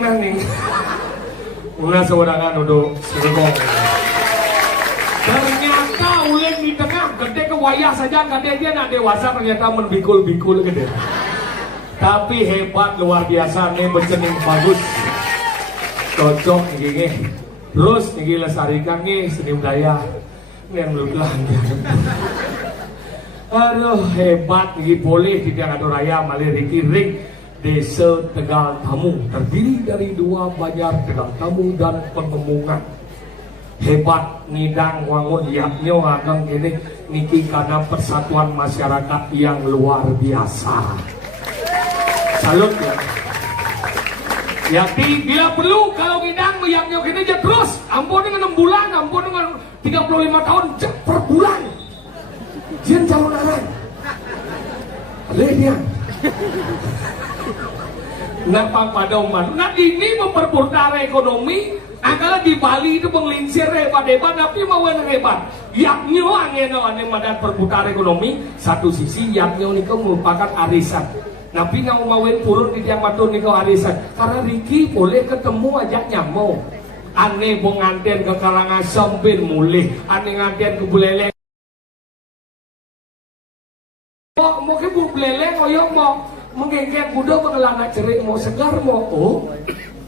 Naning ulah seorangan duduk serikong. Ternyata ulen di tengah gede ke wayah saja gede dia nak dewasa ternyata membikul-bikul gede. Tapi hebat luar biasa nih, bercening bagus, cocok nih. Terus nih lestarikan nih seni budaya yang lulang. Aduh hebat nih, boleh tidak ada raya Maliriki Ring. Desa Tegal Tamu terdiri dari 2 banjar Tegal Tamu dan Pengemungan. Hebat nidang wangun yaknyo agang ini niki karena persatuan masyarakat yang luar biasa. Salut ya. Yakti bila perlu kalau nidang yaknyo ini aja terus. Ampun dengan 6 bulan, ampun dengan 35 tahun per bulan. Jian calon arang. Lihat. Nampak pada umat. Nah ini memperputara ekonomi. Angkala di Bali itu menglinsir hebat-hebat, tapi mau yang hebat. Yaknyo angeno ane madat perputara ekonomi. Satu sisi yaknyo niko merupakan arisan. Tapi nggak mau purun di tiang batu niko arisan. Karena Riki boleh ketemu aja nyamau. Ane pengantin ke Karangan Sempin mulih. Ane ngantin ke Buleleng. Mau ke Buleleng oyong mau menggengget Buddha mengelana cerik mau segar mau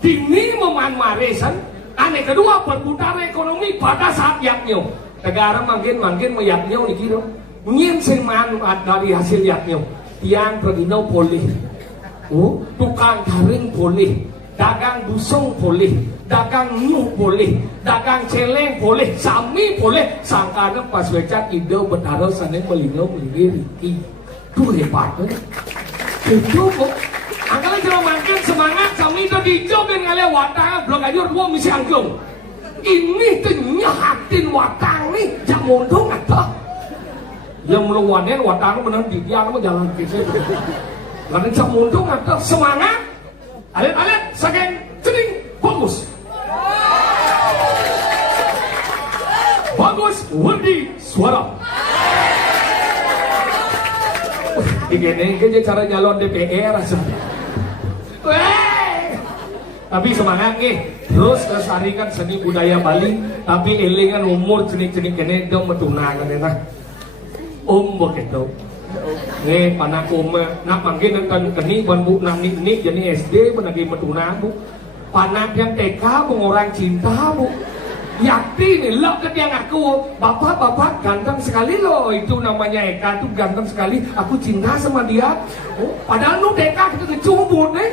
dini meman marisan. Ane kedua perputaran ekonomi pada saat yaknyo negara makin meyaknyo dikira ngin seman dari hasil yaknyo tiang perdino boleh tukang garing boleh dagang busung boleh, dagang nyuh boleh, dagang celeng boleh, sami boleh. Sangkana pas wecat ide betara sana melingau melingir iki. Tuh hebat tuh. Itu kok. Angkala jero makin semangat sami itu dicoba ngale watang blok aja dua misi angklung. Ini tuh nyahatin watang nih, jak mondong ada. Yang meluanin watang bener di dia mau jalan gitu. Karena jak mondong ada semangat. Alit-alit saking cening bagus. Bagus Wedi suara. Ini cara nyalon DPR asal. Tapi semangat nih, terus kelestarikan seni budaya Bali, tapi elingan umur cenik-cenik kene dong metunangan nah. Begitu. Nih panak nak manggil nonton keni ban bu nak nik jadi SD menagi metunang bu. Panak yang TK orang cinta bu. Yakti nih lo kan yang aku, bapak ganteng sekali loh, itu namanya Eka tuh ganteng sekali, aku cinta sama dia. Padahal lu TK kita kecubut nih.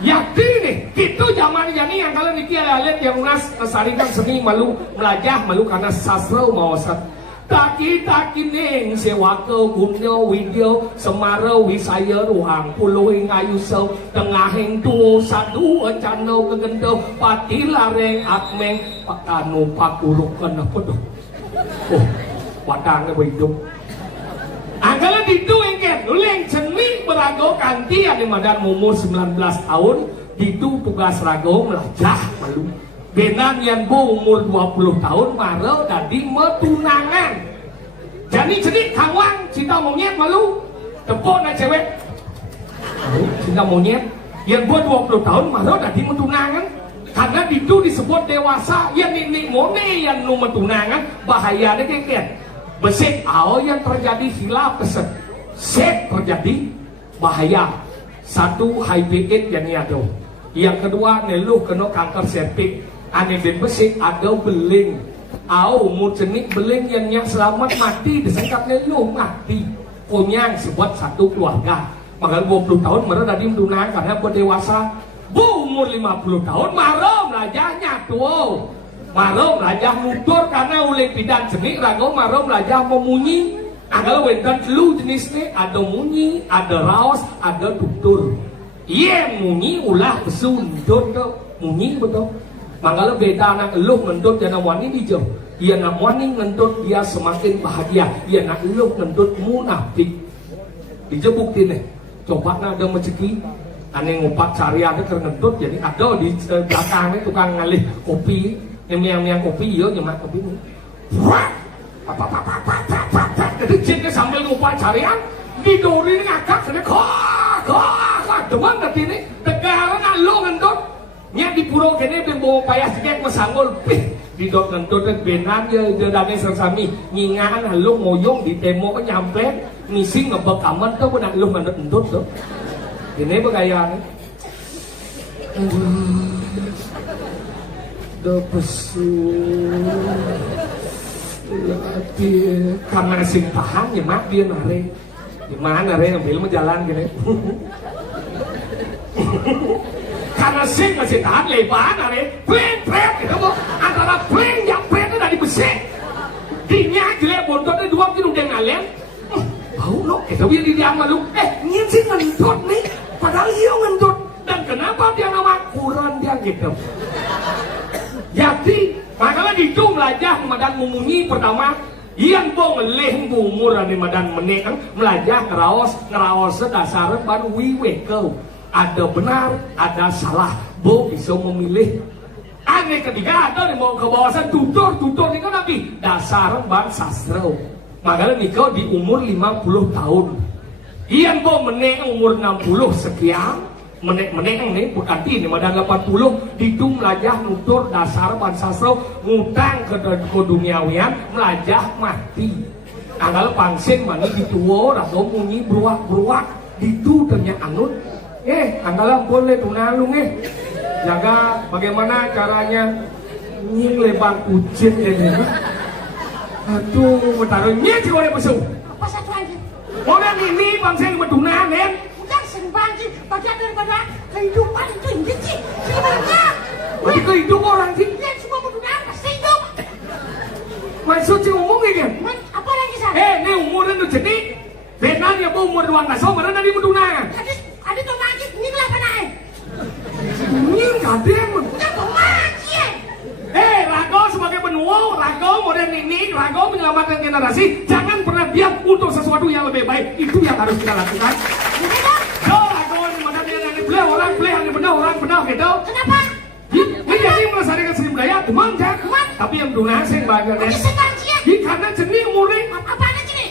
Yakti nih, itu zaman ini yang kalian niki lihat yang unas kesarikan seni malu melajah malu karena sastra mau sat. Taki neng sewaka gumnya video semara wisaya ruang puluhin ayusau tengahing tuo satu encano kegendo pati lareng akmeng pakanu pakurukan apa tuh. Watangnya hidup. Angkala itu engket, leng seni berago kanti yang madan umur 19 tahun, itu tugas rago melajah malu. Benan yang bu umur 20 tahun marah tadi metunangan. Jadi kawang cinta monyet malu, tepuk na cewek. Cinta monyet yang buat 20 tahun marah tadi metunangan. Karena itu disebut dewasa, yang ini mone yang nu metunangan bahayanya keket. Besek yang terjadi hilaf keset, set terjadi bahaya. Satu HIV/AIDS yang ada. Yang kedua neluh kena kanker sertik. Ane den besek ada beling. Umur cenik beling yang selamat mati disangkat neluh mati. Punya sebuat satu keluarga. Maka 20 tahun mereka tadi metunangan karena buat dewasa. Bu umur 50 tahun marah melajahnya tuh. Marah melajah nutur karena oleh bidan cenik rago marah melajah memunyi. Kalau wendan lu jenisnya ada munyi, ada raos, ada tutur. Iya munyi ulah besun tuh munyi betul. Makanya beda anak eluh ngentut dan wani dijauh. Ia nak wani ngentut dia semakin bahagia. Ia nak eluh ngentut munafik. Dijauh bukti nih. Coba nak ada rezeki. Aneh ngupat cari ada ngentut. Jadi ada di belakangnya tukang ngalih kopi. Yang kopi ya nyemak kopi ini. Wah, jadi jika sambil ngupat carian didori ngakak sana kok deman nanti ini tegaran alu ngentut. Nya di pura kene bembo payah sikit mesanggul pih didot ngentut benan ya dadane sesami nyingaan halu moyong di temo ke nyampe ngising ngebek aman tuh benak lu ngentut tuh. Ini begayane. Depesu lati karena sing tahan ya mak dia nare gimana nare ambil menjalan gini karena sing masih tahan lebar nare pleng gitu bu antara pleng yang pleng itu dari besi dinya jelek bontotnya dua kilo udah ngalen bau lo kita biar di dia malu nyin sih ngentut nih padahal iya ngentut dan kenapa dia nama kurang dia gitu. Jadi, makanya itu melajah madan memunyi pertama yang bo ngeleh umur ane madan meneng melajah ngeraos dasar baru wiwe kau ada benar ada salah bo bisa memilih. Ane ketiga ada yang mau ke bawasan tutur ini kan lagi dasar ban sastra. Makanya nikau di umur 50 tahun. Yang bo meneng umur 60 sekian. Meneng nih bukan ini madang 80 itu melajah nutur dasar pansastra ngutang ke duniawian melajah mati anggal pangsin mana dituo atau munyi beruak itu ternyata anut anggal boleh tunalung jaga bagaimana caranya nying lebar kucing ini aduh taruhnya juga ada pesu apa satu aja orang ini pangsin betunan udah sembang sih bagian daripada kehidupan itu injil sih. Sebenarnya. Berarti kehidupan orang sih. Ya semua penggunaan pasti hidup. Maksud sih ngomongnya kan? Apa lagi sah? Ini umurnya tuh jadi. Benar ya bu umur doang nggak sama dari meduna. Ada tuh lagi ini kenapa naik? Ini nggak ada emang. Udah tuh lagi. Rago sebagai benua, Rago modern ini, Rago menyelamatkan generasi. Jangan pernah diam untuk sesuatu yang lebih baik. Itu yang harus kita lakukan. Rago ini mana dia yang belah orang benar gitu. Kenapa? Ini jadi melestarikan seni budaya, teman jangan. Tapi yang benar sih bagian deh. Karena jenis umurnya. Apa ada jenis?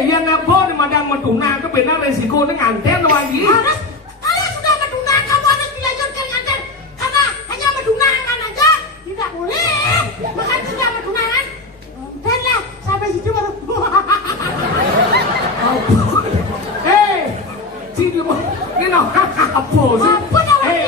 Yang apa di madang meduna itu benar resiko dengan anten lagi. Kalau sudah meduna kamu harus dilanjutkan anten. Karena hanya medunaan aja tidak boleh. Makan sudah medunaan. Dan lah sampai situ baru. Ini apa sih?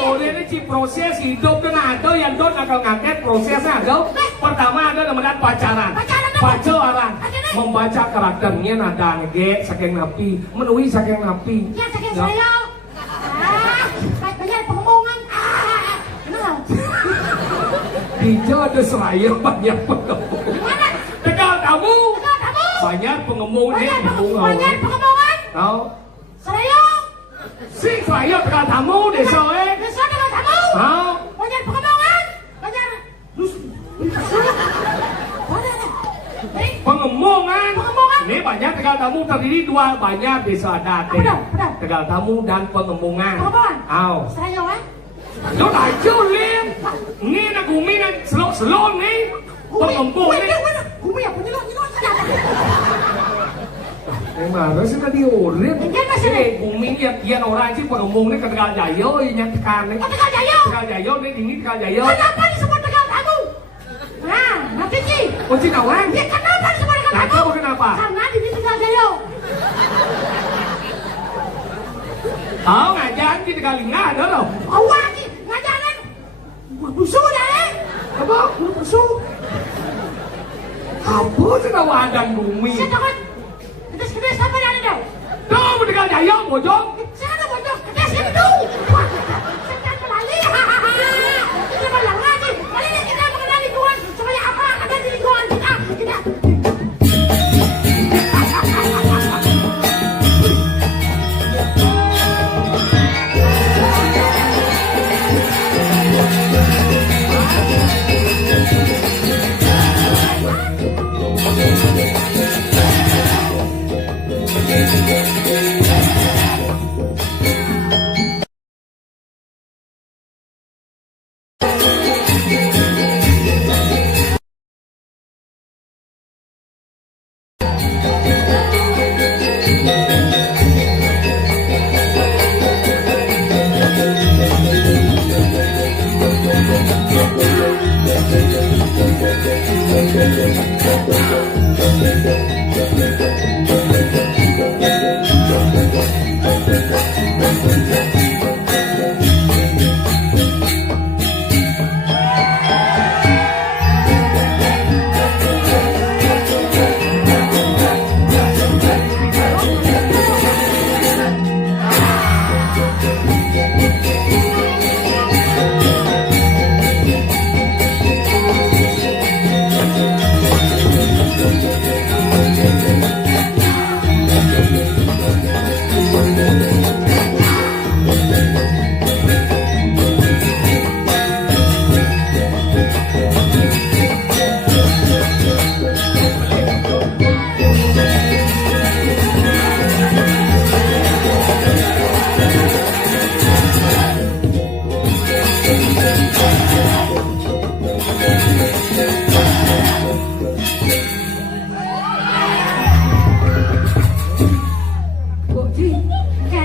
Oleh ini proses hidup dengan ada yang don akan ngangkat prosesnya ada. Pertama ada namanya pacaran. Pacaran membaca karakternya nada nge saking napi menuhi saking napi. Ya saking saya. Banyak pengomongan. Kenal. Hijau ada seraya banyak pengomongan. Tegal kamu. Banyak pengomongan. Banyak pengomongan. Tahu? Seraya. Si seraya tegal kamu desa Desa tegal kamu. Tahu? Banyak pengomongan. Banyak. Pengomongan. Ini banyak tegal tamu terdiri dua banyak desa adat. Tegal tamu dan pengomongan. Aw. Seraya kan? Nó đại chưa liêm. Nghe là của mình là slow nih. Pengomongan. Gumi apa ni lo? Mà sudah diurin. Bumi yang orang sih pengomongan ke Tegal Jaya yang tekan nih. Tegal Jaya. Tegal Jaya nih ini Tegal Jaya. Kenapa disebut Tegal Tamu? Nah, nanti sih. Oh Cina orang? Ya kenapa disebut Tegal Tamu? Kenapa? Karena di Tegal Jaya. Oh ngajaran di Tegal Lingga ada loh. Oh lagi ngajaran. Busu deh. Apa? Busu. Apa sih wadang bumi? Saya takut. Kita siapa yang ada? Tuh Tegal Jaya bojong. Sana bojong. Kita siapa tuh? Saya melali. Kita malang lagi. Kali ini kita mengenal lingkungan supaya apa ada di lingkungan kita. Kita.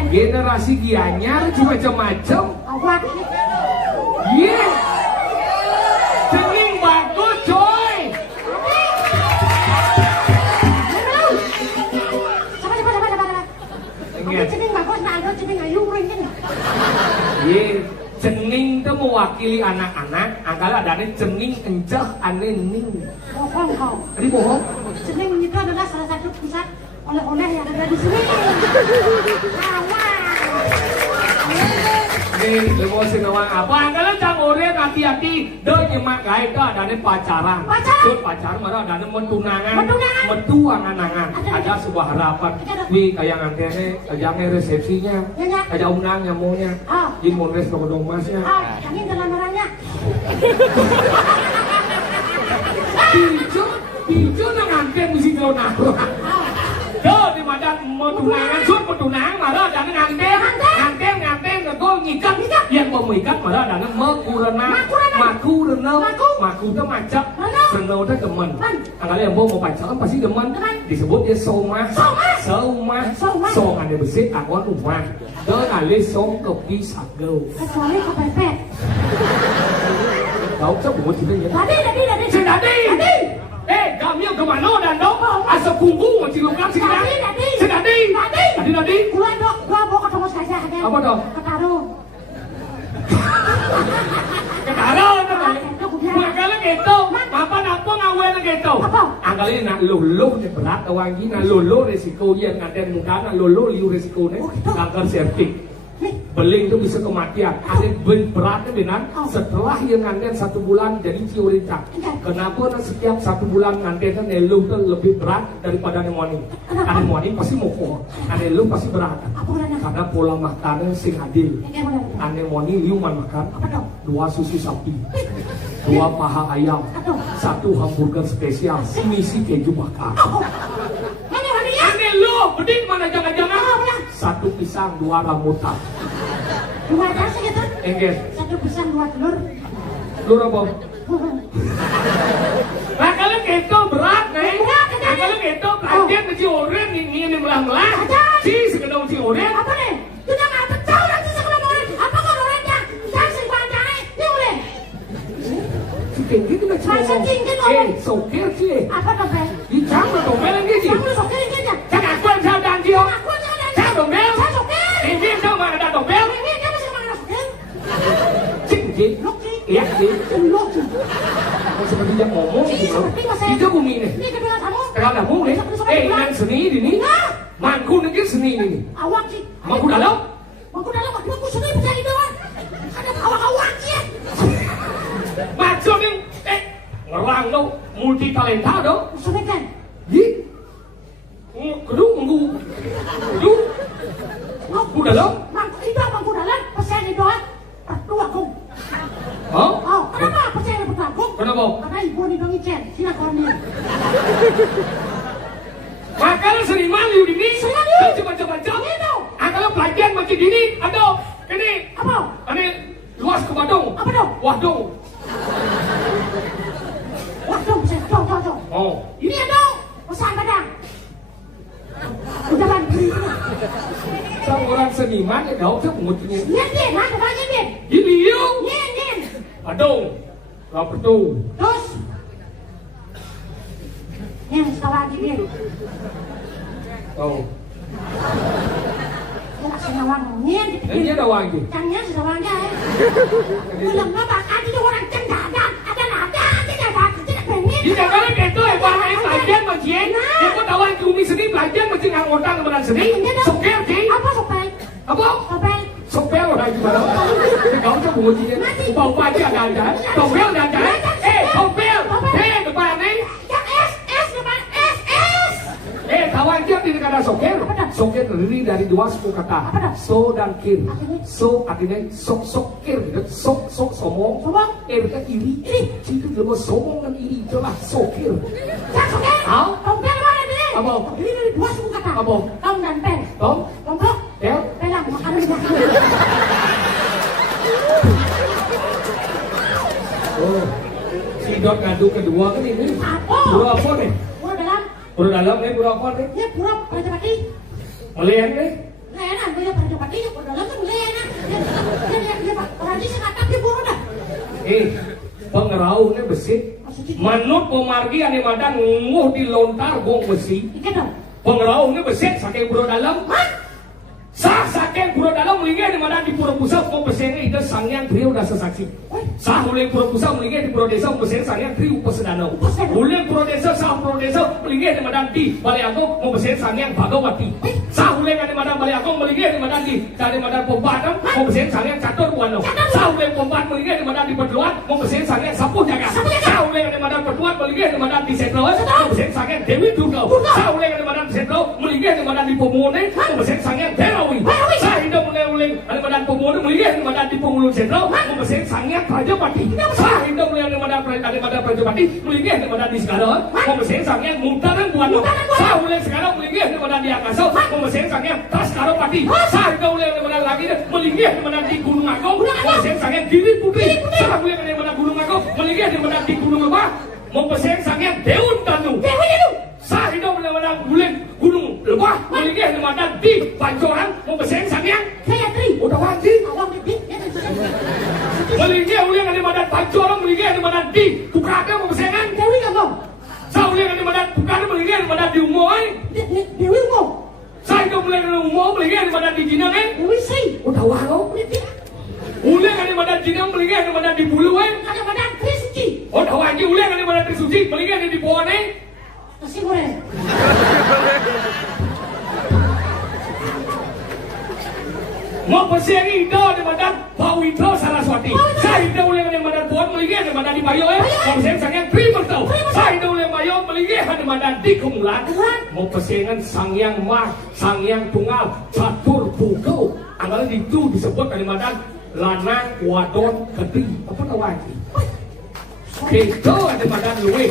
Generasi Gianyar macam-macam. Awak. Iya. Cenging bagus coy. Sabar. Cenging bagus, nah ada cenging ayu ringin. Iya. Cenging itu mewakili anak-anak. Angkala adanya cenging encah ane ning. Bohong kau. Tadi bohong. Cenging itu adalah salah satu pusat oleh-oleh yang ada di sini. Awas. Nih, lemo sinawang apa? Kalau cang orang hati-hati, doi nyemak gaya itu ada pacaran. Tuh pacaran malah ada mentunangan, metuang anangan. Ada sebuah harapan. Wih, kayak ngantene, kayaknya resepsinya, kayak undang nyamunya, jin monres kodong masnya. Kami dalam orangnya. Picu nang nganten mesti kalau nak. Tuh di mana mentunangan, suat mentunang malah ada nganten, ngego ngikat, yang mau ikat malah ada makurena, maku itu macam, senau itu demen. Kalau yang mau pacaran pasti demen, disebut dia soma, songan dia bersih, akuan rumah, dan alis song kepi sagau. Kecuali kepepet. Tahu sebut kita ya? Tadi. Kami yang kemana dan dong? Asal punggung macam luka sih kan? Tadi. Gua mau ketemu saja. Apa dong? Ketaruh. Makanya gitu, apa ngawen gitu? Angkalnya nak luluh ni berat awang ini, nak luluh resiko yang ngaden muda, nak luluh liu resiko ni kanker sertik. Beling itu bisa kematian. Ada beratnya benar. Setelah yang nganten 1 bulan jadi ciurita. Kenapa setiap 1 bulan nganten nelu itu lebih berat daripada anemoni? Anemoni pasti mokok, nelu pasti berat. Karena pola makannya sing adil. Anemoni liuman makan 2 susu sapi, 2 paha ayam, 1 hamburger spesial, misi keju bakar. Anelu, beding mana jangan-jangan? 1 pisang, 2 rambutan. 2 nasi gitu? Enggak. 1 pisang, 2 telur. Telur apa? Nah kalau gitu berat nih. Nah kalau gitu perhatian ke si orang ini melah-melah. Si sekedar si orang. Apa nih? Kita nggak tahu nanti sekedar orang. Apa kan orangnya? Saya sih panjangnya. Ini boleh. Si tinggi kita cuma. Sokir sih. Apa dompet? Di campur dompet lagi sih. Kamu sokir ini aja. Jangan aku yang saya dan dia. Aku jangan. Saya dompet. Saya sokir. Ini sama ada dompet. Ini dia masih mana sokir? Tinggi. Iya sih. Seperti yang ngomong. Itu bumi nih. Ini kedengaran kamu. Kalau kamu nih. Yang seni ini. Mangku negeri seni ini. Awak sih. Mangku dalam. Aku seni bisa itu kan. Ada awak sih. Maksudnya ngerang lo multi talenta do. Seni kan. Di. Kedua mangku. Mangku dalam. Mangku dalam. Pesan itu kan. Pertua kong. Oh, kenapa percaya pertua kong? Kenapa? Karena ibu nih dong icen. Silakan nih. Makanya seniman liu ini. Macam-macam. Kalau pelajaran macam ini, aduh, ini. Apa? Ini luas ke Badung. Apa dong? Wadung. Wadung, saya dong. Oh. Ini dong. Pesan padang. Udah beri. Sang orang seniman ya dah tu mungkin. Nyen, mana banyak nyen? Di liu. Nyen. Badung. Apa tu? Terus. Nyen, sekarang lagi nyen. Oh. Nak senawang nyen. Ini ada wangi. Jangan senawang ya. Belum apa kan itu orang cendadan. Ada nada, tidak pengen. Di negara itu bahaya pelajaran macam. Dia pun tahu yang umi seni pelajaran macam yang orang kebenaran seni. Sokir sih. Apa sopel? Apa? Sopel. Sopel orang gimana? Kau tu mungkin. Upah aja ada. Sopel ada. Sopel. Depan ni. Yang S depan S. Kawan dia di negara sokir. Sokir terdiri dari 2 suku kata. So dan kir. So artinya sok-sokir. Sok somong. Kan iri. Itu dia somong dan iri. Itulah sokir. Yang sokir? Tompel mana ni? Apa? Ini 2 suku kata. Apa? Tom dan pel. Tom? Tomplok. Pel? Pelang makanan dah. Oh. Si Dot ngadu kedua kan ini. Apa? Pura apa nih? Pura dalam. Pura dalam nih, pura apa nih? Ya pura Raja Pati. Melian nih? Lenan, punya Raja Pati. Pura dalam kan lenan. Dia Pak Raja sekatap dia pura dah. Pengerauhnya besi. Manut pemargi ane madan nguh di lontar gong besi. Ikan dong. Pengerauhnya besi saking pura dalam. Sah saking Uleng pura dalam melingkar di mana di pura pusat mau pesennya itu sangyang trio dasa saksi. Sah uleng pura pusat melingkar di pura desa mau pesen sangyang trio pesedano. Uleng pura desa sah pura desa melingkar di mana di Balai Agung mau pesen sangyang Bhagawati. Sah uleng di mana Balai Agung melingkar di mana di dari mana Pompadam mau pesen sangyang Catur Buano. Sah uleng Pompat melingkar di mana di Pertuan mau pesen sangyang Sapu Jaga. Sah uleng di mana Pertuan melingkar di mana di Setro mau pesen sangyang Dewi Durga. Sah uleng di mana Setro melingkar di mana di Pomone mau pesen sangyang Derawi. Sah hidup uleng di mana Pomone melingkar di mana di Pemulung Setro mau pesen sangyang Prajapati. Sah hidup uleng di mana Prajapati melingkar di mana di Sekarang mau pesen sangyang Muntaran Buano. Sah uleng sekarang melingkar di mana di Akasa mau pesen sangyang Taskaropati. Sah hidup uleng di mana lagi melingkar di mana di Gunung Agung mau pesen sangyang Giri Putri. Sah uleng di mana Gunung Agung melingkar di mana di Gunung apa mau pesen sangyang Deun Tanu. Sah hidup di mana Gunung Lebah melingkar di mana di Pancoran mau pesen sangyang Gayatri. udah wajib Awang bibit. melingkar uleng di mana Pancoran melingkar di mana di Tukade mau pesengan Dewi ngomong. sah uleng di mana Tukade melingkar di mana di Umoy. Dewi ngomong. Sah hidup uleng di Umoy melingkar di mana di Jinangan Dewi Sri. udah waro uleng di mana Jinang melingkar di mana di Buluan Kadang-kadang Kristi. udah wajib uleng di mana Trisuci melingkar di Pohone. Nasi goreng. Mau pesen itu di mana Pawito Saraswati. Saya itu uleng di mana Pohon melingkar di mana di Bayo. Mau pesen sangyang Trimertau. Saya itu uleng Bayo melingkar di mana di Kumulan. Mau pesengan sangyang Mah, sangyang Tunggal, Catur Pukau. Anggaran itu disebut di mana lanang wadon gede. Apa namanya? Itu di mana luweh.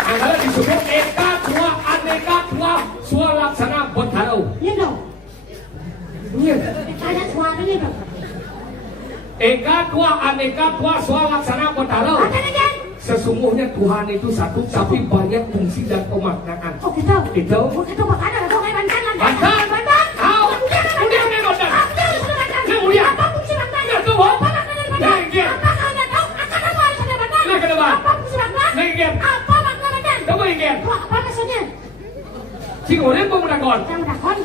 Anggaran disebut eka tua aneka tua swalaksana Botaro. Iya dong. Iya. Tanya suaranya dong. Eka tua aneka tua swalaksana Botaro. Ada kan? Sesungguhnya Tuhan itu satu tapi banyak fungsi dan pemaknaan. Oh gitu. Itu. Oh gitu makanya ada dong bantan. Bantan. Bantan. Tahu. Udah nih bantan. Nih udah. Apa fungsi bantan? Nggak tahu. Apa makna bantan? Nah, iya. Apa kau nggak tahu? Akan apa artinya bantan? Nah, kenapa? Apa fungsi bantan? Nah, iya. Apa makna bantan? Coba ingin. Wah, apa maksudnya? Si goreng pemudakan. Yang dakon.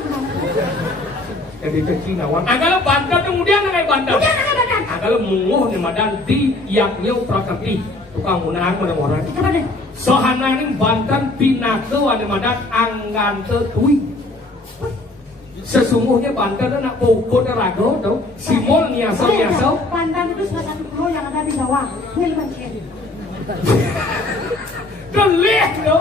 Jadi kecil nawan. Agak bantan kemudian nggak bantan. Udah nggak bantan. Agak munguh nih madan di yaknya prakerti. Tukang munang mana orang. Itu mana? Sohananing Banten Pinake ane madan anggan tetui. Sesungguhnya Banten nak pokok rago tau. Simol niasau. Bantan itu salah satu pulau yang ada di Jawa. Wilmanchen. Kelih tau.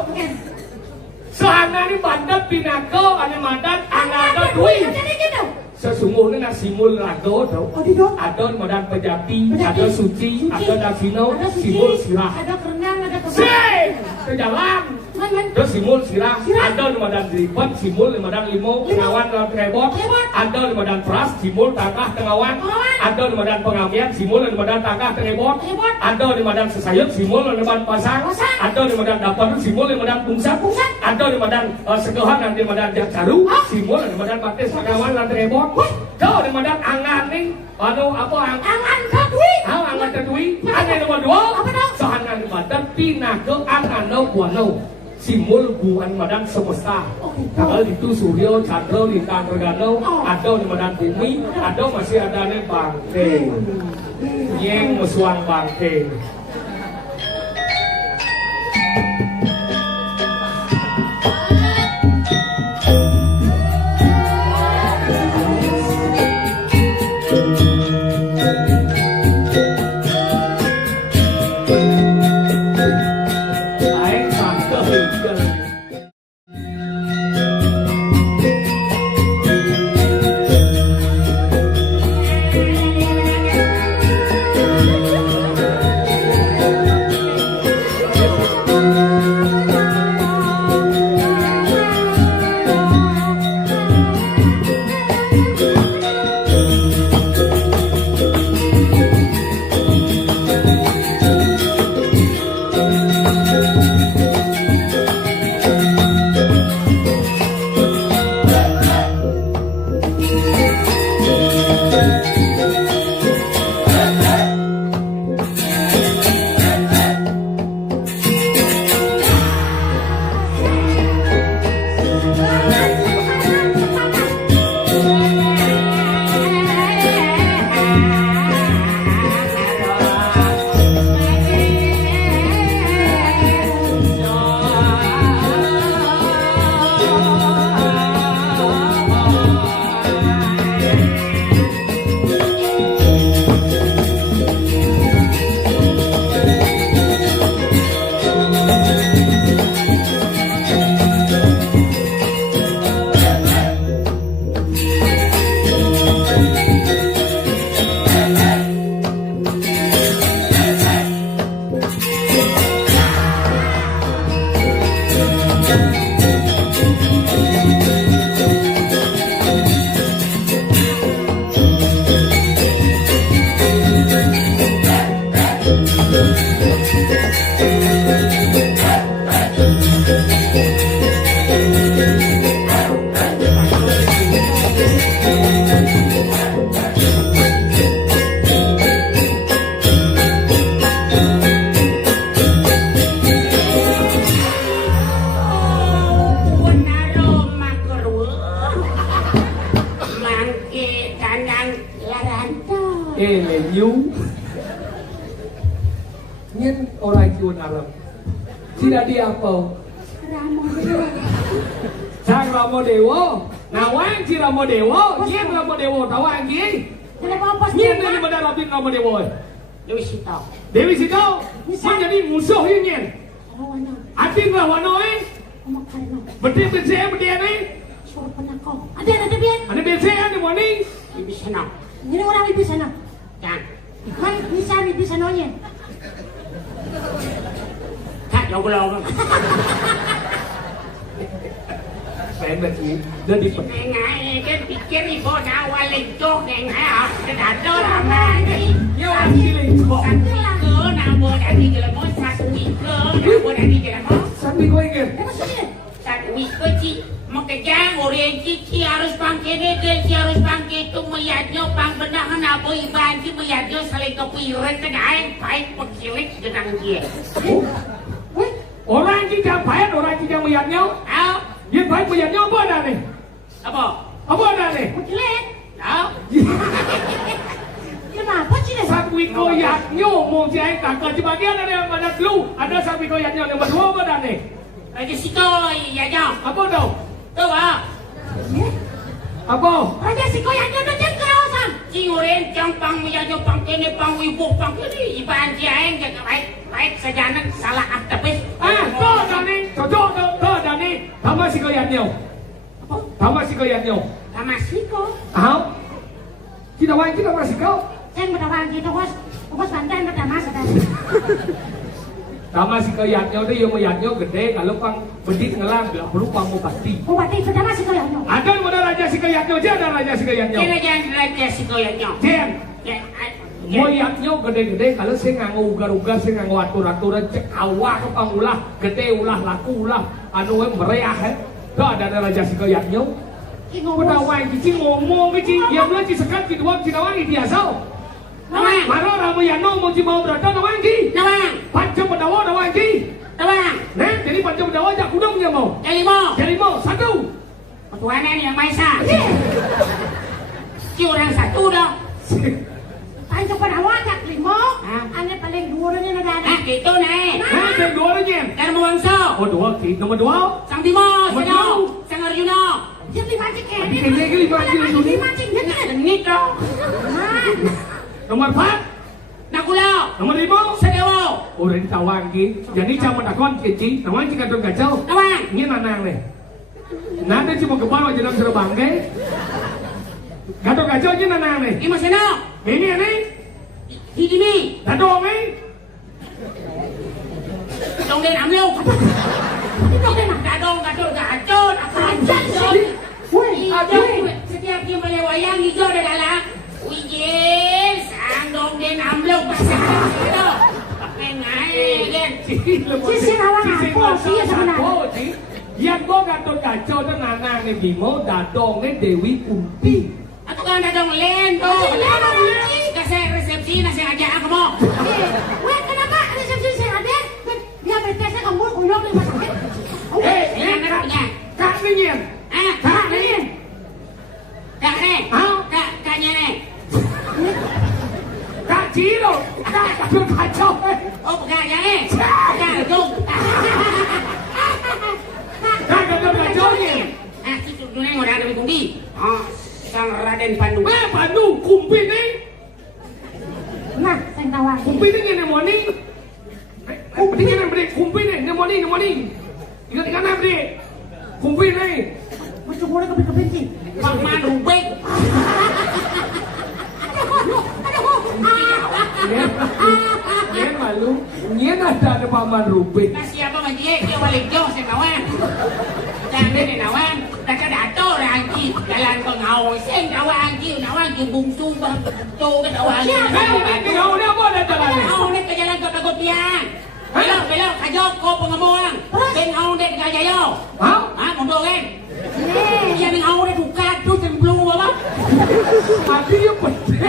Sohananing Banten Pinake ane madan anggan tetui. Jadi gitu. Sesungguhnya nak simul rago tau. Oh di dong. Ada madan pejati, ada suci, ada davino, ada suci, simul sirah. ada kerenang, ada kebab. Sih, ke jalan. Man. Terus simul sirah, ada di madan lipat, simul di madan limo, pengawan dalam krebot, ada di madan pras, simul tangkah tengawan, ada di madan pengamian, simul di madan tangkah tengebot, ada di madan sesayut, simul di madan pasang, ada di madan dapur, simul di madan pungsat, ada di madan segohan dan di madan jakcaru, simul di madan batis pengawan dan tengebot, ada di madan angan nih, aduh apa Angan kedui. angan kedui, angan nomor dua, sohangan badan pinah ke angan buano. Simul buan madan semesta. Kalau itu Suryo, Chandra, Lintang, Regano, ada di madan bumi, ada masih ada nih bangke, yang musuhan bangke. ngarep. Tidak di apa? Ramo Dewa. Sang Ramo Dewa. Nawang si Ramo Dewa. Nyen Ramo Dewa tawang ki. Kenapa apa sih? Nyen dari mana Rabin Ramo Dewa? Dewi Sita. Dewi Sita. Menjadi musuh ini nyen. Rawana. Atin Rawana Omak Karno. Beti beti beti ni. Suara penako. Ada bian. Ada beti ni mana? Ibu sana. Ini orang ibu sana. Kan. Man bisa ibu sananya. Tak jauh belum. Pendek ni. Jadi Ngai kan pikir ibu awal itu ngai ada ramai ni. Yo sini. Ke nama dari kelemo satu ke nama dari kelemo. Sampai kau ingat. Satu ke makanya orang cici harus bangkit dia harus bangkit itu melihatnya bang benahan apa iban si melihatnya saling kepikiran kan baik pekilik dengan dia. Orang kita baik, orang kita melihatnya. Dia baik melihatnya apa ada ni? Apa? Apa ada ni? Pekilik. Kenapa sih ni? Satu ikut yaknya mau jahit tak kerja bagian ada yang mana dulu ada satu ikut yaknya yang berdua apa ada ni? Raja Siko ya jom. Apa tu? Tu ah. Apa? Raja Siko yang dia dah kawasan. Ciuren campang melihatnya pang kene pang wibu pang kene iban jaeng jaga baik sejalan salah aktabis. Tu ada ni, cocok tu ada ni. Tamat si ikut yaknya. Apa? Tamat si ikut yaknya. Sama Siko. Kita wajib kita masih kau. Yang berdawang gitu bos. Bos bantai berdama sedang. Tamat si ikut yaknya tu yang yaknya gede kalau pang bedit ngelang tak perlu pang mupati. Bupati berdama Siko yang nyo. Ada mana raja si ikut yaknya? Ada raja si ikut yaknya. Kena jangan raja Siko yang nyo. Jen. Moyaknya gede-gede kalau saya nganggo ugar-ugar saya nganggo atur-aturan cek awak ke pangulah gede ulah laku ulah anu meriah tu ada raja si ikut yaknya. Pedawai cici ngomong cici dia bilang cici sekat cici doang cici doang dia tahu. Nawang. Mana Ramu Yano mau cici mau berada nawang ci. Nawang. Pancam pedawa nawang ci. Nawang. Nah jadi pancam pedawa jak kudung dia mau. Jadi mau. Satu. Ketuanan yang Maisa. Si orang satu dah. Pancam pedawa jak limo. Ane paling dua ni negara. Gitu nih. Nah yang dua lagi. Darma Wangso. Oh dua ci nomor dua. Sang Timo. Menyo. Sang Arjuna. Jadi mancing Ini lagi mancing genit dong. Nomor 4. Nakulau. Nomor 5. Sedewo. Orang tawang ki. Jadi campur takon cici. Nawang ci kadang kacau. Nawang. Ini nanang nih. Nanti cuma kepala dalam serba bangke. Kadang kacau aja nanang nih. Ima seno. Ini. Hidimi. Dadong nih. Dong den amleu. Dong den gadong gacor. Apa aduh. Setiap dia melihat wayang hijau ada dalam. Wih, sang dong den amleu pasang itu. Pengai kan. Sisi rawang apa sih sebenarnya? Yang gua gatot kacau dan nanang nih Bimo, dadong nih Dewi Kunti. Atau kan dadong len tuh. Kasih resepsi nasi aja kamu. Weh, kenapa resepsi saya ada? Dia bertanya kamu kuyok di rumah sakit. Ini anaknya. Kak nih Kak nih. Kaknya nih. Kak Ciro. Kak gatot kacau. Oh, kaknya nih. Kak dong. Kak gatot kacau nih. Itu dulu yang udah ada di kundi. Sang Raden Pandu. Pandu kumpi nih. Nah, saya tahu. Kumpi nih yang nemoni. Kumpi nih yang beri kumpi nih nemoni. Ikan apa nih? Kumpi nih. Macam boleh kepin sih. Paman Rubik. Nyen malu. Nyen ada Paman Rubik. Siapa majie dia balik jauh saya kawan. Jangan deh nawan. Tak ada atur lagi. Jalan pengau. Saya nawan bungsu bang. Tu ke nawan. Kau ni apa dah jalan ni? Kau ni ke jalan ke Dagotian. Belok kajok kau pengamuang. Ben kau ni ke Jayo. Mundur kan? Dia ni kau ni buka tu sembelum apa? Mati dia penting.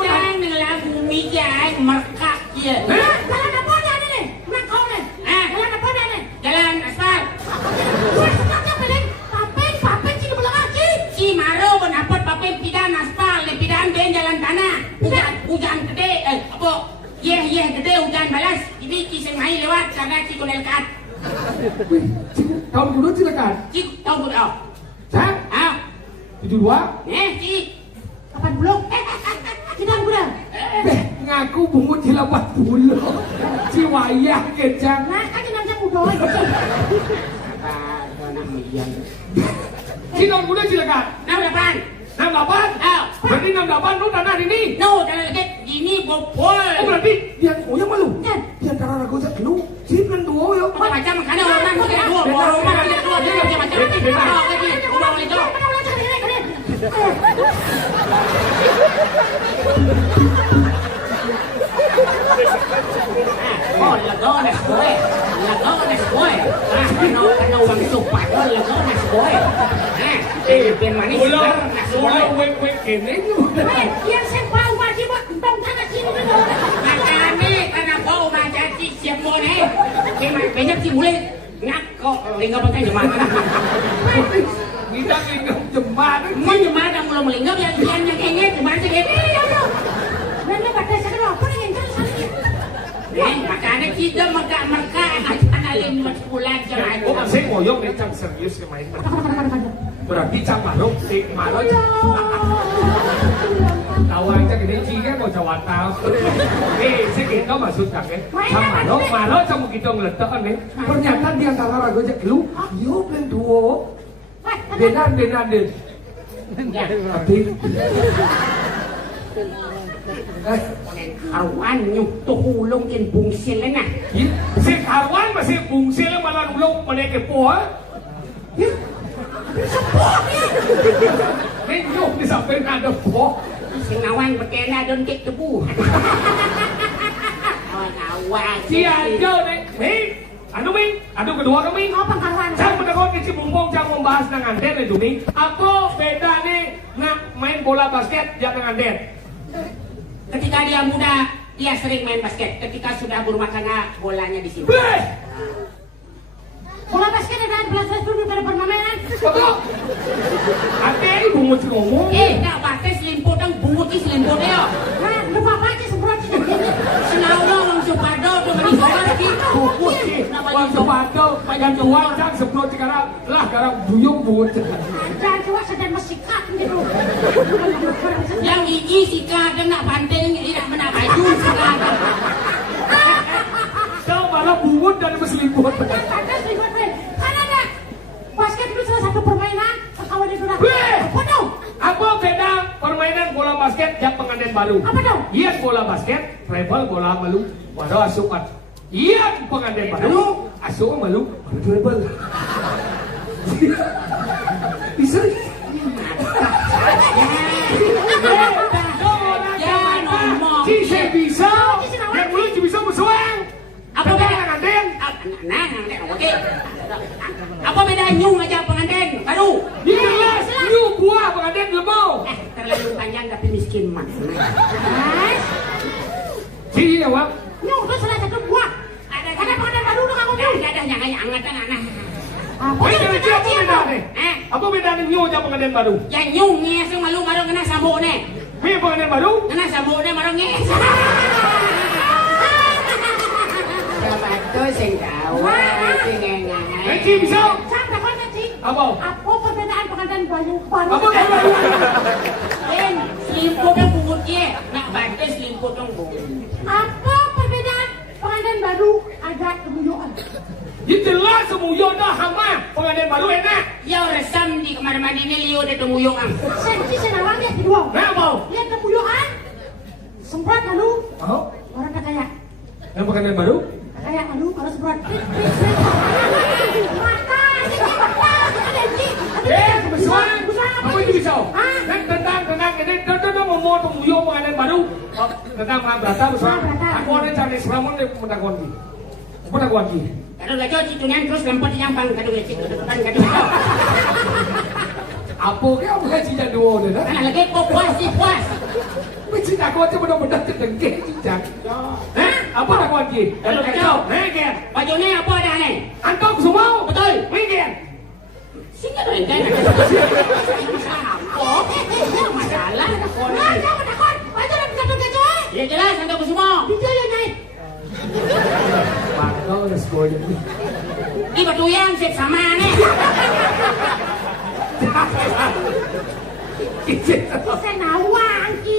Jangan dengan bumi jangan merkak dia. Jalan apa dah ni? Nak kau ni? Jalan apa dah ni? Jalan aspal. Papen sih belakang sih. Si Maro mendapat papen pidan aspal, pidan ben jalan tanah. Hujan gede, apa? Gede hujan balas. Jadi kisah main lewat karena Cik Konelkat. Wih, tahun kudu silakan. Cik tahu betul. Cak, Ah, 72. Cik. Kapan belum? Kita udah. Ngaku bungut di 80. Si wayah kejang. Nah, kan jenang muda. Si tahun kudu silakan. 68. 68. Ah, Berarti 68 lu tanah ini. no, dan lagi gini bobol. Oh berarti dia yang malu. Kan? Di antara ragu saya lu simpen dua ya. Macam-macam karena orang kita dua, orang kita dua, dia macam-macam. Oh, lagi, orang itu. Oh, lagones boy. Lagones boy. Ah, kano bang supat, oh, lagones boy. Pilihan manis lagones boy. Wek kene. Yang saya bau wajib bang tanah sini dulu. Makanya karena bau jadi siap boleh. Kemana banyak sih mulai ngak kok lingkap pakai jemaah. Kita ingat jemaat. Mau jemaah mulai melingkap yang kayaknya jemaah segini. Nanti pada sekarang apa nih yang terus makanya kita mereka analin maskulan jangan. Oh, saya ngoyong nih cang serius main. Berarti cang marok, si marok. Tahu aja gini ciga mau jawab tahu. Saya gitu maksud cang cang marok cang begitu ngeletak nih. Ternyata di antara ragu aja lu, yuk beli duo. Benar deh. Tapi karuan nyuk tuhulong kin bungsil na. si karuan masih bungsil malah nulong mereka po. Bisa po ya. Menyuk disamping ada po. Singawan betena don kek tebu. Oh ngawan. Si aja nih. Anu kedua kami. Apa karuan? Cang menakut si bumbong cang membahas nang anden itu nih. Apa beda nih nak main bola basket jangan anden. Ketika dia muda, dia sering main basket. Ketika sudah berumah tangga, bolanya di sini. Bola basket ada belas-belas dulu pada permainan. Betul. Ate ini bungut ngomong. Tak pakai selimput dong, bungut ini selimput dia. Nah, lupa apa aja semprot sih. Senaulah orang Supado tuh beri bola lagi. Bungut sih. Wang sepatu, yang tua cang sebelum sekarang lah sekarang buyung bungut. Jangan tua sedang mesikat gitu. Yang gigi sikat dan nak banteng tidak benar baju sikat. Kau malah bungut dan berselimut. Karena ada basket itu salah satu permainan kawan itu dah. Apa dong? Apa beda permainan bola basket yang pengantin baru? Apa dong? Iya bola basket, travel bola malu, waduh asupan. Iya pengantin baru, asupan malu, travel. Bisa. Cici bisa, yang dulu bisa bersuang. Apa beda pengantin? Nah, oke. Apa beda nyung aja pengantin baru? Di jelas, lu buah pengantin lemau. Terlalu panjang tapi miskin mah. Cici ya, Wak. Nyung itu salah satu buah. Ada pengantin baru tuh kamu tuh. Ada yang angatan anak. Apa beda nih? Apa beda nih nyu aja pengantin baru? Yang nyung ngeseng malu marong kena sabuk nih. Mi pengantin baru? Kena sabuk nih marong nges. Betul sing kawan, sing ngengai. Cici bisa? Sampai kau Ci. Apa? Apa perbedaan pengantin baru? Apa beda? Selimput yang bungutnya, nak bantu selimput yang bungut. Apa perbedaan pengantin baru ada kemuyuan? Ya jelas semuyung dah hama pengantin baru enak. Ya resam di kamar mandi ni liu dia kemuyuan. Sensi senawang dia kedua. Kenapa? Lihat kemuyuan. Semprot lalu. Oh, Orang tak kaya. yang pengantin baru? Kaya lalu harus semprot. Mata, Kebesuan. Apa itu bisa? Dan tentang ini mau pemuyung pengantin baru. Tentang Mahabrata besar. Aku ada cari seramon yang menakon di. Menakon di. Kalau lagi citunan terus lempar nyampang kado ya citu depan kado. Apa ke apa sih jadi dua deh? Nah lagi kok puas sih puas. Mesti takut aja benar-benar cedengke cicak. Apa nakon di? Kalau kacau, ken. Bajunya apa ada nih? Antok semua. Betul. Ken. Singa tu kan. Oh, masalah. Nah, jangan takut. Baju dah satu kacau. Ya jelas anda semua. Itu yang naik. sekolah. Di batu yang set sama nih. Saya nawang ki.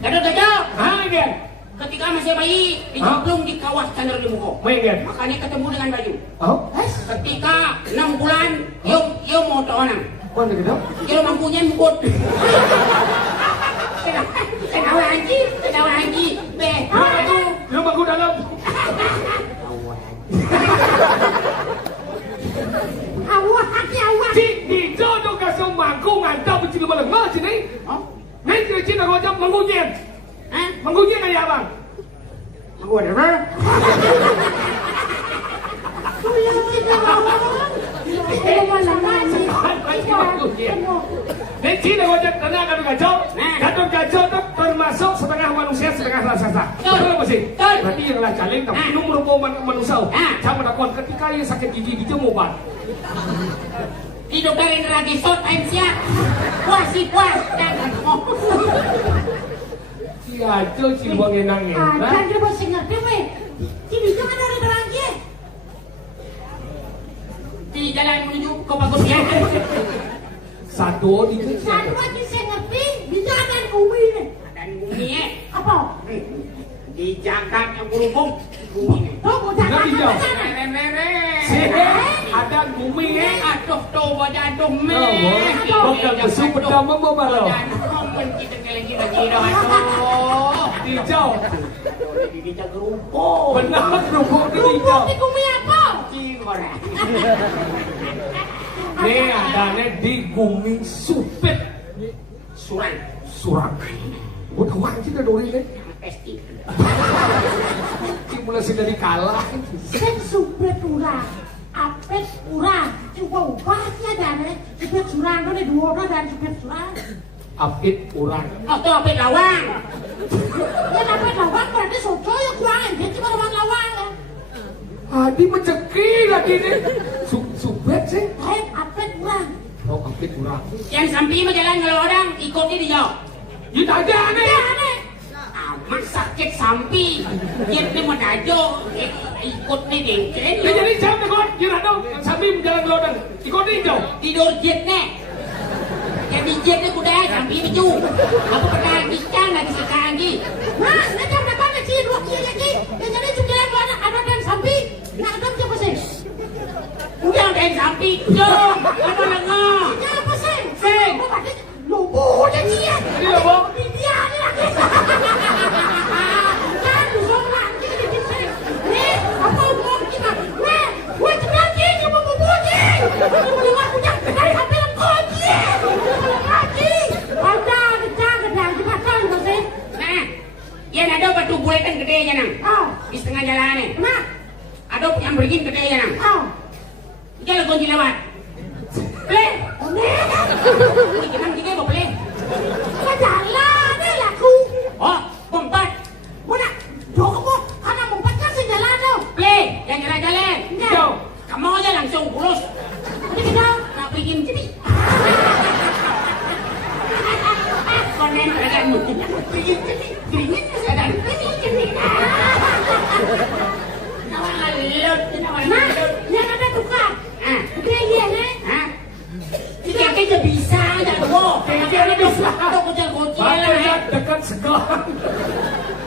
Gadot-gadot. Ah, Gen. Ketika masih bayi, dicemplung di kawah Candar Limuko. Main, Gen. Makanya ketemu dengan Bayu. Oh, Ketika 6 bulan, yo mau taonang. mana gitu? Yo mampunya mukut. Kenawa anji, be. Lu bangku dalam. Awak hati awak. Cik, di jodoh kasih mangku ngantau becili malam nggak sini? Nanti kita cina kau jam mangkunya. Mangkunya kayak abang. Aku ada apa? Nanti cina kau jam tenang kami kacau. Gatot kacau tu termasuk setengah manusia setengah raksasa. Betul apa sih? Berarti yang lah caling tapi lu merupakan manusia. Sama nakon ketika yang sakit gigi dia mau obat. Hidup dari lagi short time siap. Puas. Dan mau. Iya, tu si buang enang ni. Kan dia masih ngerti weh. Sini jangan ada lagi. Di jalan menuju ke Bagus ya. Satu di Satu lagi saya ngerti. Di jangan bumi ni. Dan bumi Apa? di jagat yang berhubung bumi. Tuh mau jangan Nanti jauh. Rere. Ada bumi Aduh tuh badan tuh me. Bukan besuk pertama mau baru. Kita lagi aduh. Hijau. Di gerupuk. Benar kerupuk di Rumput hijau. di bumi apa? Cingorang. Ni adanya di Guming Supit Surang. Udah wajib dah dori ni. Pesti. Cik mula sudah dikalah. Sen supret urang. Apet urang. Coba ubahnya dan supret surang tu ni dua orang dan supret surang. Apit urang. Oh tuh apit lawang. Ya dapat lawang berarti soto ya kurang. Dia cuma lawang lawang. Adi menceki lagi ni. Supit sih. Apet urang. Oh apit urang. Yang sampai berjalan kalau orang ikutnya dia. You tak ada ni. Amat sakit sampai. Dia ni menajo ikut ni dengken. Dia jadi jam ni kon. You nak tahu sambil berjalan gelodang. Ikut ni hijau. Tidur jet ni. Jadi jet ni kuda sampai baju. Apa pernah bincang lagi sekarang ni. Nah, dia jam dapat nak ciri dua kiri lagi. Dia jadi cuma ada dan sampai. Nak ada macam apa sih? Udah dan sampai. Jom. Apa lengah. Ya apa sih? Sing. Oh, berarti lobo dia dia. Ini lobo. Dia ni lagi. Kan seorang kita di sini. Ni apa mau kita? Weh lagi kamu bobo ni. Kamu dengar punya. Dari apa yang kau ni? Lagi. Ada gedang di belakang tu sih. Nah. Yang ada batu buletan gede je nang. Oh, Di setengah jalan ni. nah. Ada yang bergin gede je nang. Oh. Dia kunci lewat. Play. Ni. Jangan kita mau play. Kau jalan ni laku. Oh, pompat. Mana? Kamu anak mempat si jalan tu. Play. Yang jalan-jalan. Hijau. Kamu aja langsung kurus. Ni kita. Nak bikin jadi. Konen akan mungkin. Bikin jadi. Bikin sadar. Bikin jadi. Nawang alut. Nawang Nah, alut. yang ada tukar. Ah. Dia ni. Hah? Dia kayaknya bisa aja tuh. Kayaknya bisa. Tuh kucil-kucil lah. Makanya dekat sekolah.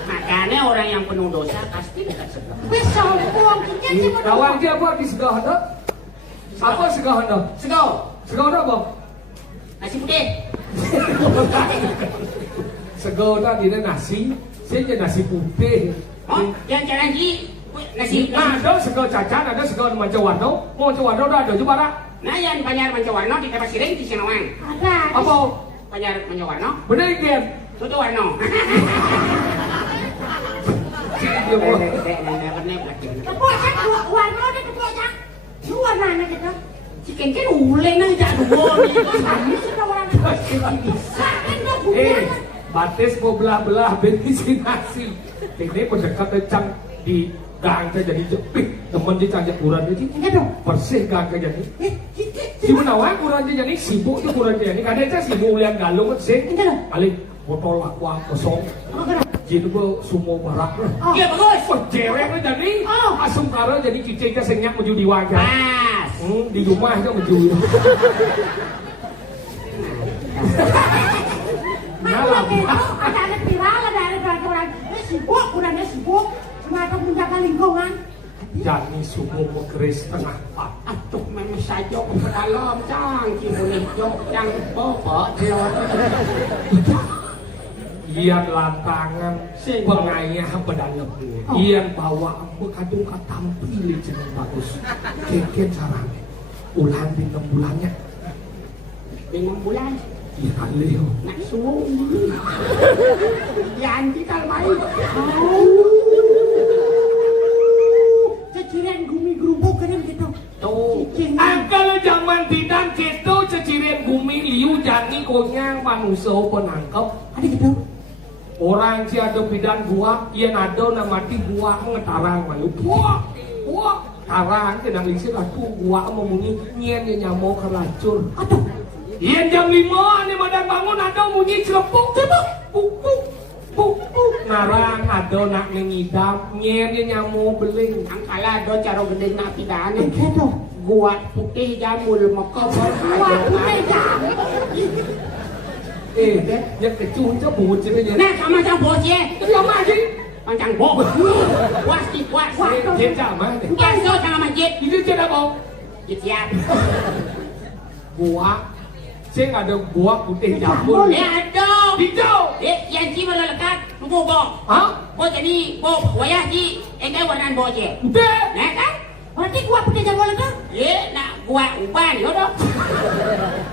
Makanya orang yang penuh dosa pasti dekat sebelah. Besok uang kita cuma Kawan dia apa di sekolah tu? Apa sekolah tu? Segau. Sekolah tu apa? Nasi putih. Sekolah tu dia nasi. Saya je nasi putih. Oh, yang jalan di nasi. Ada sekolah cacan, ada sekolah macam warna. Mau macam warna dah ada juga tak? Nah, yang Banjar Mancawarno di tempat siring di Sinawang. ada. Apa? Banjar Mancawarno. Benar Ikan? Itu warno. Dia buat. Tepuk kan warna ni tepuk kan. Dua mana kita? Chicken kan uleng nang jak dua ni. Kami sudah warna. Kan dah bukan. Batis mau belah-belah bensin nasi. Ini mendekat cang di gang ke jadi jepit. Teman dia cang ukuran dia Enggak dong. bersih gang ke jadi. Kita. Si menawar ukuran dia jadi sibuk tu ukuran dia ni. Kadang-kadang sibuk lihat galung sih. Enggak dong. Paling botol aqua kosong. Enggak dong. jin gua sumo barak. Iya bagus. Wah, jerek na jadi. Oh. Asum karo jadi cicing ka senyak menuju di wajah. Pas. Di rumah itu menuju. Aku lagi itu ada viral, ada orang sibuk, udah sibuk, semacam menjaga lingkungan. Jadi sumo mengeris tengah pak. Atuh memang saja ke dalam cang, boleh jok yang bobot telur. Ian lantangan pengayah pedangep. Ian bawa bekadung katampil jeneng bagus. Keke carane. Ulan di 6 bulannya. 5 bulan. Iya kaleo. Nak suung. Yan kita main. Ceciren gumi gerubuk keren gitu. Tuh. Kalau zaman tidak gitu ceciren bumi liu jani konyang manusia penangkep. Ada gitu. Orang si ada bidan gua, iya nado namati gua ngetarang malu. Wah, tarang kena lisi atuh gua mau muni nyen nyamo keracun. Aduh. Iya jam 5 nih madang bangun ada munyi celepuk, puk. Narang ada nak ngidam nyen nyamo beling. Ang kala do cara gede na pidana. Gitu. Gua putih jamul makobor. Wah, udah jam. Ya kecun cho bụt chứ bây giờ. Nah sama sang bos ye. Cái gì mà chứ? Pancang bos. Puas di puas. Chết chả mà. Yang so sama masjid. Itu chết apa? Siap. Gua. Saya nggak ada gua putih jamur. Ya ada. Hijau. Yang ci malah lekat. Tunggu bos. Hah? Bos jadi bos wayah di. Enggak warnan bos ye. Udah. Nah kan? Berarti gua punya jadwal itu? Ye, nak gua uban yo dong.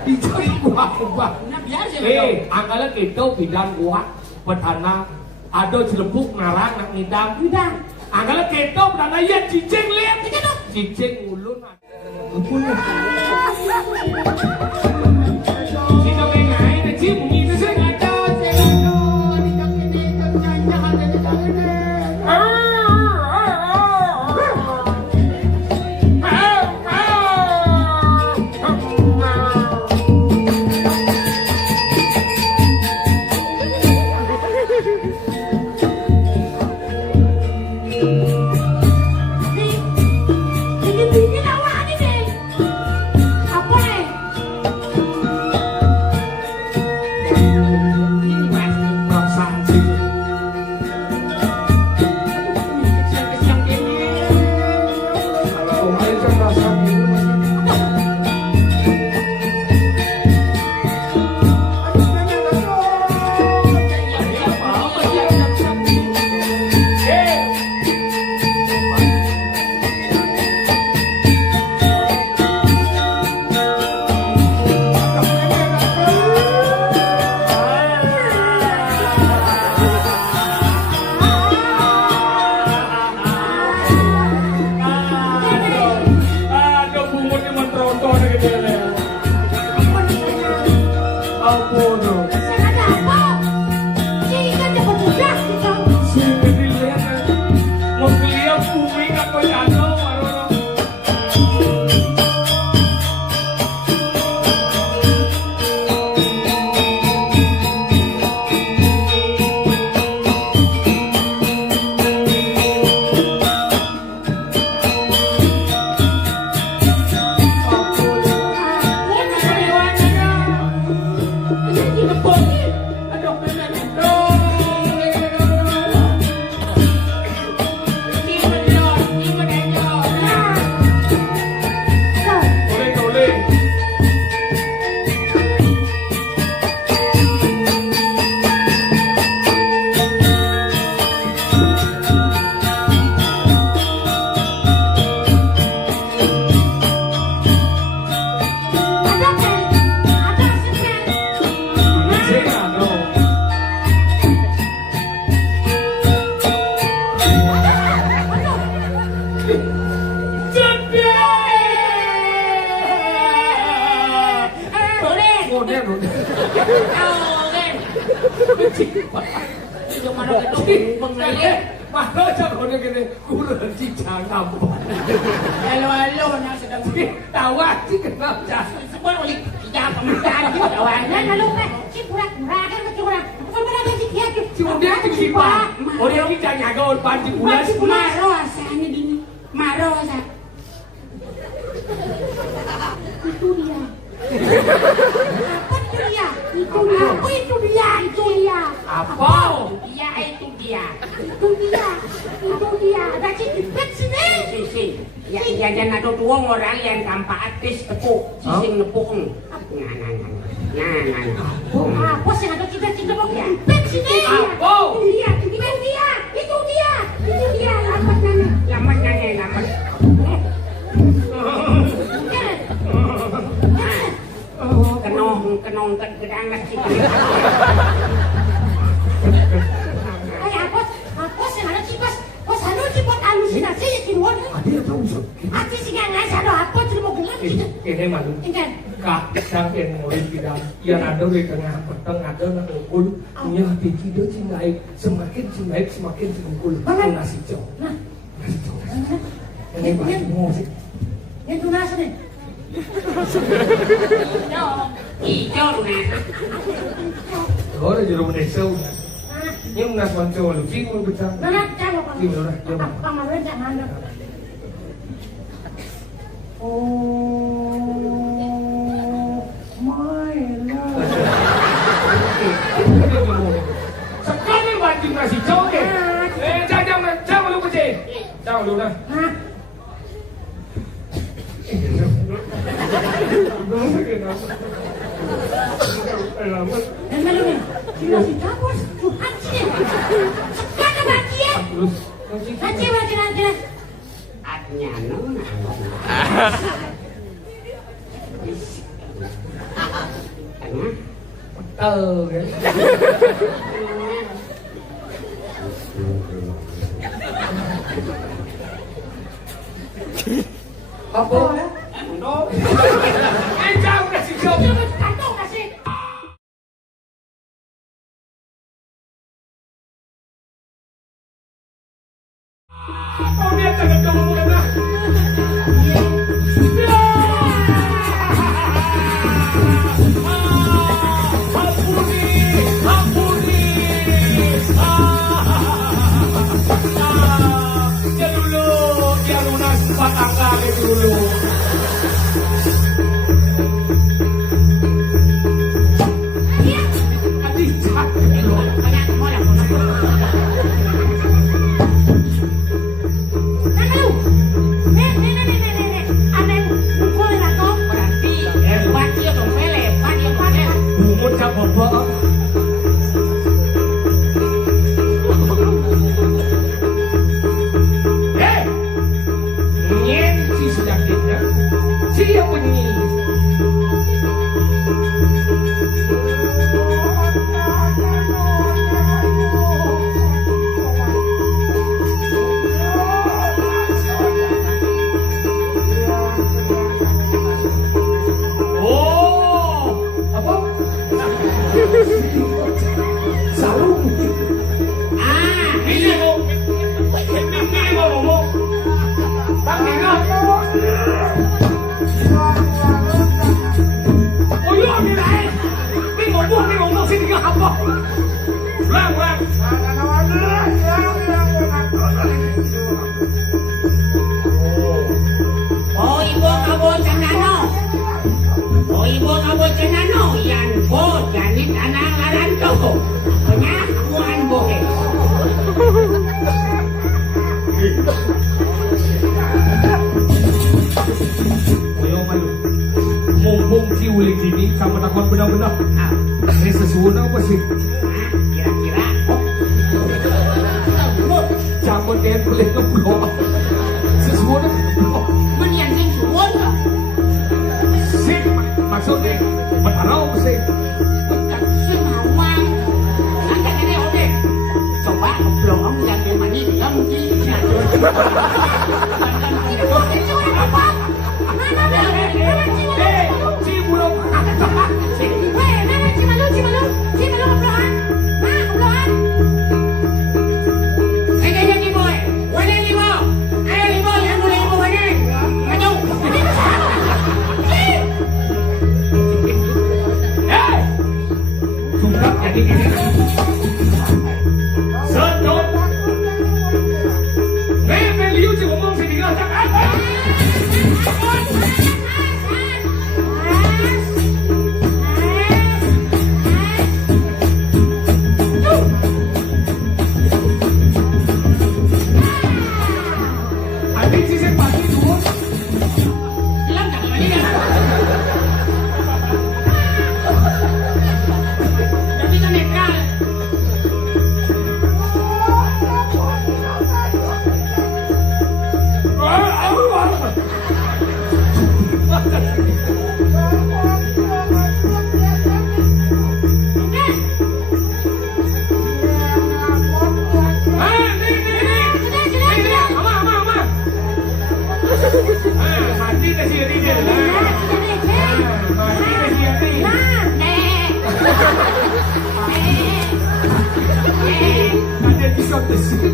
Hijau gua. Nah biasa yo. Angkala kita bidan gua petana ada celebuk narang nak ngidam. Bidang. Angkala kita petana ya cicing lihat. Cicing ulun. Sino may ngai na chim ni sa ngata Dingin-dingin awak ini nih. Apa nih? perasaan sih. Kalau kemarin kan perasaan ini masih. Ada bumbunya menteronton gitu ya. Ampun. Ada apa? Sini kan dapat budak gitu. Sini dilihat melihat bumi kan berjatuh. Boleh, boleh. Ada pen. Ada sepen. Saya nggak tahu. Boleh. Modern. Kau kan. Cuma ada itu pengelit. Mana jangan gini, kurang cicang apa? Halo nak sedang Tawa sih kenapa? sebut oleh tidak pemakan juga kawan. Nah, lu kan, si pura-pura kan macam orang. Bukan berada di dia tu. Si dia tu siapa? Oh dia kita jaga panci bulan. Maro asalnya dini. Maro asal. Itu dia. Apa itu dia? Itu dia. Apa itu dia? Itu dia. Apa? Ya itu dia. Itu dia. Itu dia. Ada cipet sini. Si. Ya jangan ada dua orang yang tanpa artis tepuk. Sising nepuk. Nah. Oh, apa sih ada cipet-cipet mau cipet sini? Apa? Itu dia. Itu dia. Itu dia. Itu dia. Lambat nana. Lambat nanya, lambat. Kenong gedang nasi. Ay, apa sih ada cipet? Oh, sana cipet halusinasi ya kiruan. Ada tahu sih. Ati sih nggak ngasih apa cuma mau gelang gitu. Ini malu. Ingat. Kak, sang yang murid kita, yang ada di tengah petang ada nak ukul, punya hati kita si naik, semakin semakin singkul, nasi jauh, Nah, nasi jauh. Ini baju mau sih. yang tunas nih. Hijau lunas. Kalau ada jeruk desa, Nah, ini unas mancung lu, sih mau becang. nah, jangan pak. Iya, udah, coba. Kemarin jangan. Sekali baju nasi jauh deh. Jangan lu kecil, jangan lu dah. Hah? Dan lalu nih, sila si Tapos, Tuhan sih. Sekarang bagi ya. Bagi. Adnya nona. Apa? Jauh nasi jauh. Kantong kasih. Oh dia jangan kamu kena. Ampuni. Ya dulu, dia lunas 4 kali dulu. Bapak. Nyen si sedakitnya, siapa bunyi? Sarung. Ini mau ngomong. Bang Nino. Oh iya, ini ngomong sini ke apa? Ulang. Oh ibu kabo cenano. Yan bo janit anang laranto. Penyakuan bohe. Ayo malu. Mumpung si uling sini sama takut benar-benar. Ini sesuatu apa sih? Kira-kira. Cabut dia boleh ngeblok. Sesuatu ngeblok. Menian sing suwon. Sip, maksudnya bertarau sih. Sing hawang. Nanti kene oke. Coba ngeblok yang dimani bilang sih. Cibulong. Cimalu, kebelahan. Nah, kebelahan. Kayaknya Mati ke sini dia. Mati ke sini. Ada di sana sini.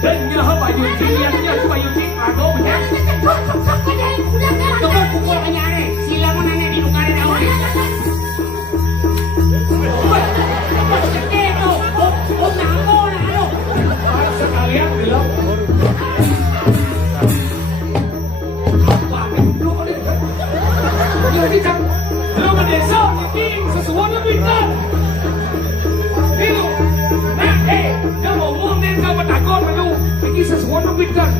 Dan dia apa you dia cuma you aduh ya. Kamu pukul kanyare, sila mo na di lugar na ako. Ito, namo na ano. Sekalian bilang. Jadi kan, kalau mendesak, ini sesuatu pintar. Itu, nah, dia ngomong nih kau bertakon malu, ini sesuatu pintar.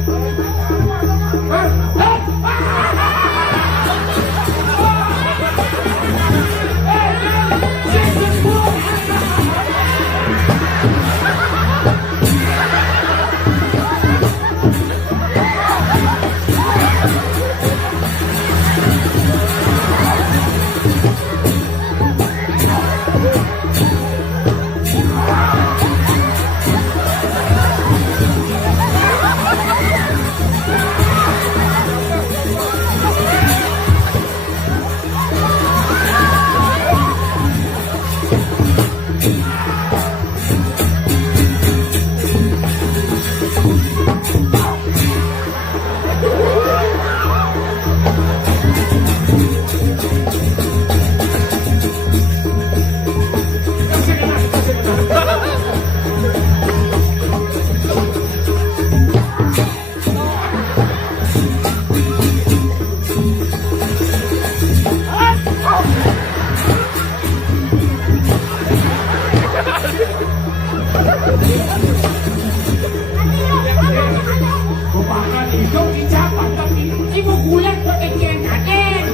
Bukan itu dicapat tapi Ibu gulat pakai kian kaden.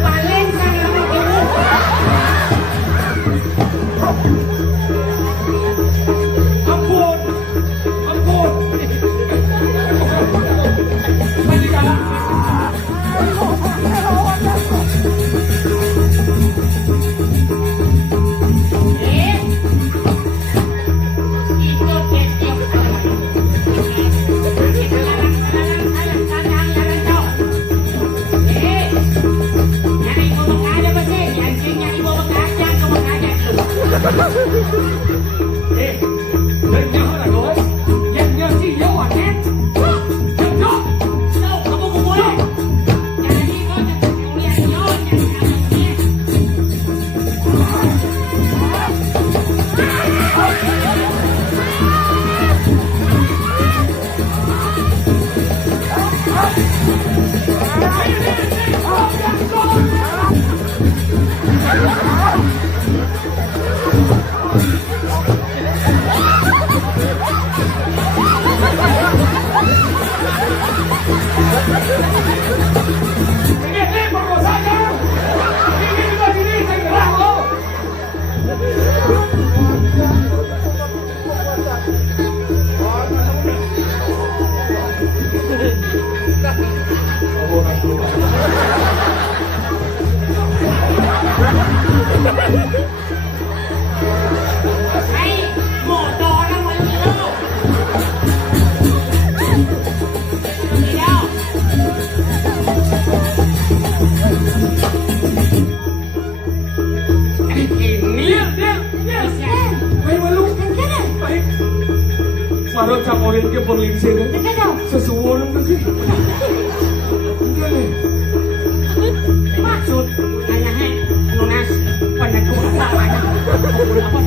Balen sana mo ibu. ampun, ampun. Mati kalah. Ito ketyo. Đừng nhớ là đối, nhận nhớ chỉ nhớ hoàn hết. Nhận nhớ. Đâu, kamu kumpulin. Jadi kau jangan kuliah nyon, jangan kuliah. Ini perkosanya. Ini juga sini saya gerah loh. Ay, motor ang malilo. Baru camorin ke perlinsir sesuatu tu sih. Maksud, ayahnya lunas, pada kuasa, apa